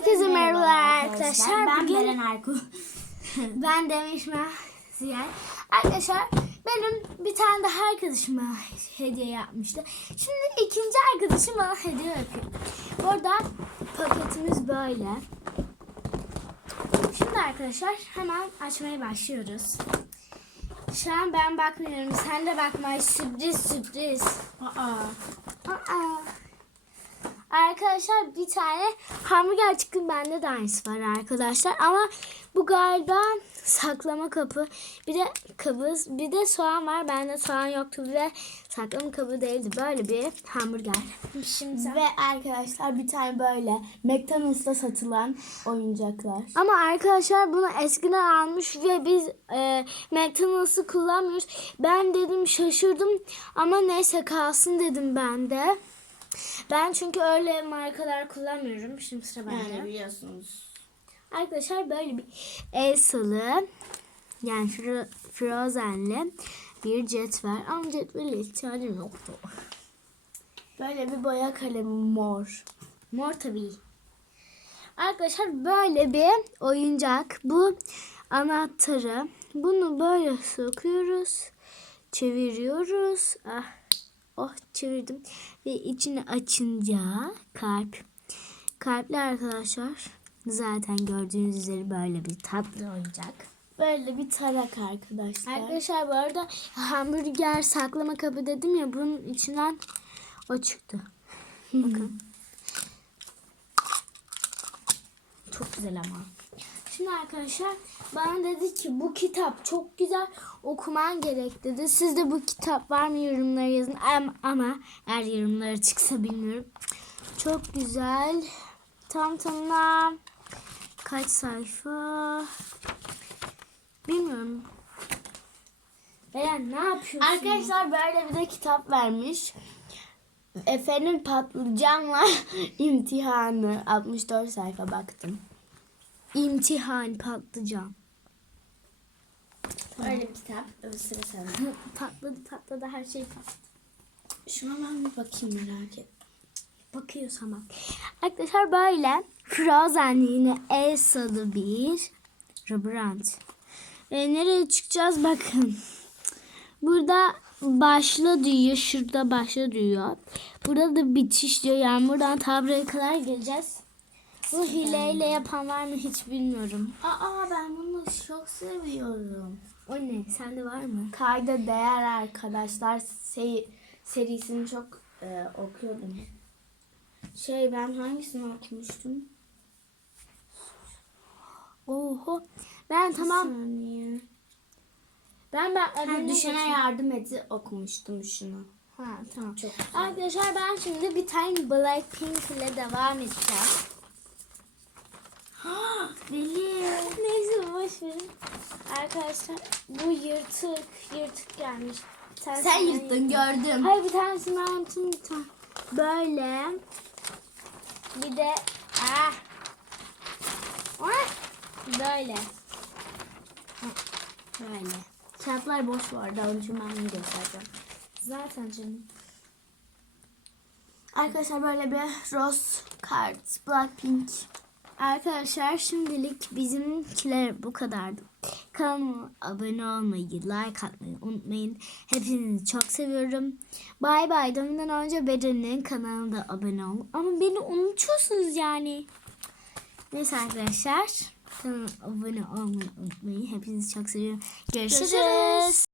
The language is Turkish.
Herkese merhabalar arkadaşlar. Ben Bugün Beren Erku. ben Demişme Ziyar. Arkadaşlar benim bir tane daha arkadaşıma hediye yapmıştı. Şimdi ikinci arkadaşım bana hediye yapıyor. Burada paketimiz böyle. Şimdi arkadaşlar hemen açmaya başlıyoruz. Şu an ben bakmıyorum. Sen de bakma. Sürpriz sürpriz. Aa. Aa. Arkadaşlar bir tane hamburger çıktı. Bende de aynısı var arkadaşlar. Ama bu galiba saklama kapı. Bir de kabız. Bir de soğan var. Bende soğan yoktu ve saklama kabı değildi. Böyle bir hamburger. Şimdi Ve arkadaşlar bir tane böyle McDonald's'ta satılan oyuncaklar. Ama arkadaşlar bunu eskiden almış ve biz e, McDonald's'ı kullanmıyoruz. Ben dedim şaşırdım ama neyse kalsın dedim ben de. Ben çünkü öyle markalar kullanmıyorum. Şimdi sıra bende. Yani biliyorsunuz. Arkadaşlar böyle bir Elsa'lı yani Fro Frozen'li bir cetvel. Ama cetvele ihtiyacım yoktu. Böyle bir boya kalemi mor. Mor tabii. Arkadaşlar böyle bir oyuncak. Bu anahtarı. Bunu böyle sokuyoruz. Çeviriyoruz. Ah. Çevirdim. Ve içini açınca kalp. Kalpli arkadaşlar. Zaten gördüğünüz üzere böyle bir tatlı oyuncak. Böyle bir tarak arkadaşlar. Arkadaşlar bu arada hamburger saklama kabı dedim ya bunun içinden o çıktı. Bakın. Çok güzel ama. Şimdi arkadaşlar bana dedi ki bu kitap çok güzel okuman gerek dedi. Sizde bu kitap var mı yorumlara yazın. Ama, ama eğer yorumlara çıksa bilmiyorum. Çok güzel. Tam tamına kaç sayfa? Bilmiyorum. Beren ne yapıyorsun? Arkadaşlar böyle bir de kitap vermiş. Efe'nin patlıcanla imtihanı 64 sayfa baktım. İmtihan patlıcan. Böyle bir kitap. Öbür sıra sende. patladı patladı her şey patladı. Şuna ben bir bakayım merak et. Bakıyorsam bak. Arkadaşlar böyle Frozen'li yine Elsa'lı bir Rembrandt. E, nereye çıkacağız bakın. Burada başla diyor. Şurada başla diyor. Burada da bitiş diyor. Yani buradan ta buraya kadar geleceğiz. Bu hileyle yapan var mı hiç bilmiyorum. Aa ben bunu çok seviyorum. O ne? Sende var mı? Kayda değer arkadaşlar se- serisini çok e, okuyordum. Şey ben hangisini okumuştum? Oho. Ben tamam. Bir saniye. Ben ben Ha, adını düşene yardım eti okumuştum şunu. Ha tamam. Çok güzel. Arkadaşlar ben şimdi bir tane Blackpink ile devam edeceğim. Deli. Neyse boş verin. Arkadaşlar bu yırtık yırtık gelmiş. Sen ben yırttın gördüm. Hayır bir tanesi ben yırttım bir tane. Böyle. Bir de ah. Ah. Böyle. Böyle. Kağıtlar boş vardı. Onun için ben bunu göstereceğim. Zaten canım. Arkadaşlar böyle bir Rose Card Blackpink. Arkadaşlar şimdilik bizimkiler bu kadardı. Kanalıma abone olmayı, like atmayı unutmayın. Hepinizi çok seviyorum. Bay bay. Dönümden önce Beren'in kanalına abone olun. Ama beni unutuyorsunuz yani. Neyse arkadaşlar. Kanalıma abone olmayı unutmayın. Hepinizi çok seviyorum. Görüşürüz. Görüşürüz.